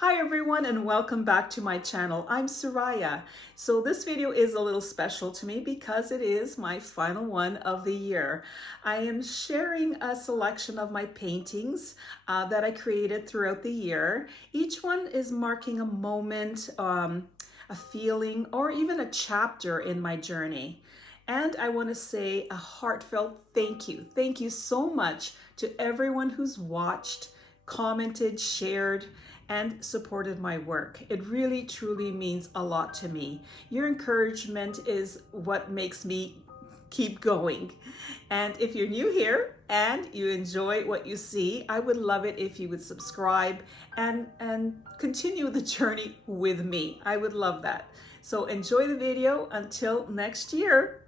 Hi everyone and welcome back to my channel. I'm Soraya. So this video is a little special to me because it is my final one of the year. I am sharing a selection of my paintings that I created throughout the year. Each one is marking a moment, a feeling, or even a chapter in my journey. And I want to say a heartfelt thank you. Thank you so much to everyone who's watched, commented, shared, and supported my work. It really truly means a lot to me. Your encouragement is what makes me keep going. And if you're new here and you enjoy what you see, I would love it if you would subscribe and continue the journey with me. I would love that. So enjoy the video until next year.